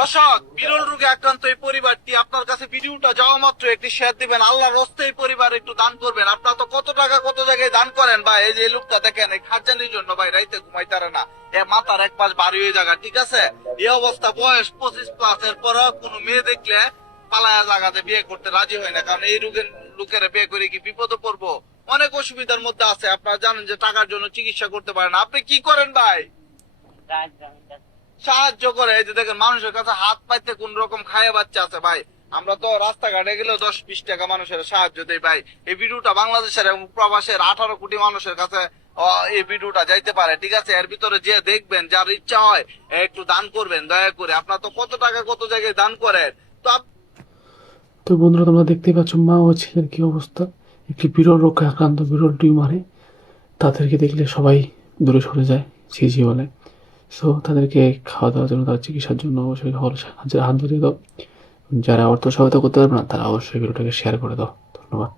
দর্শক, বিরল রোগে আক্রান্ত এই পরিবারটি, আপনার কাছে ভিডিওটা যাওয়া মাত্র একটি শেয়ার দিবেন। আল্লাহর রাস্তায় এই পরিবার একটু দান করবেন। আপনারা তো কত টাকা কত জায়গায় দান করেন ভাই। এই যে এই লোকটা দেখেন, এই খাজানির জন্য ভাই রাইতে ঘুমাইতারে না, এ মাথার এক পাশ ভারী হয়ে জায়গা, ঠিক আছে? এই অবস্থা, বয়স 25+ এর পর কোনো মেয়ে দেখলে পালায়া জায়গাতে বিয়ে করতে রাজি হয় না, কারণ এই রোগের লোকেরা বিয়ে করে কি বিপদে পড়বো, অনেক অসুবিধার মধ্যে আছে। আপনারা জানেন যে টাকার জন্য চিকিৎসা করতে পারেন। আপনি কি করেন ভাই? সাহায্য করে। এই যে দেখেন, মানুষের কাছে হাত পাইতে কোন রকম খায় বাচ্চা আছে ভাই। আমরা তো রাস্তাঘাটে গেলে 10-20 টাকা মানুষের সাহায্য দেই ভাই। এই ভিডিওটা বাংলাদেশের এবং প্রবাসের 18 কোটি মানুষের কাছে এই ভিডিওটা যাইতে পারে, ঠিক আছে? এর ভিতরে যে দেখবেন, যার ইচ্ছা হয় একটু দান করবেন দয়া করে। আপনার তো কত টাকা কত জায়গায় দান করেন। তো তো বন্ধুরা, তোমরা দেখতেই পাচ্ছ মা ও ছেলের কি অবস্থা। একটি বিরল রোগে আক্রান্ত, বিরল টিউমারে। তাদেরকে দেখলে সবাই দূরে সরে যায়, ছিছি বলে। সো তাদেরকে খাওয়া দাওয়ার জন্য, তার চিকিৎসার জন্য অবশ্যই হাত ধরিয়ে দাও। যারা অর্থ সহায়তা করতে পারবে না, তারা অবশ্যই ভিডিওটাকে শেয়ার করে দাও। ধন্যবাদ।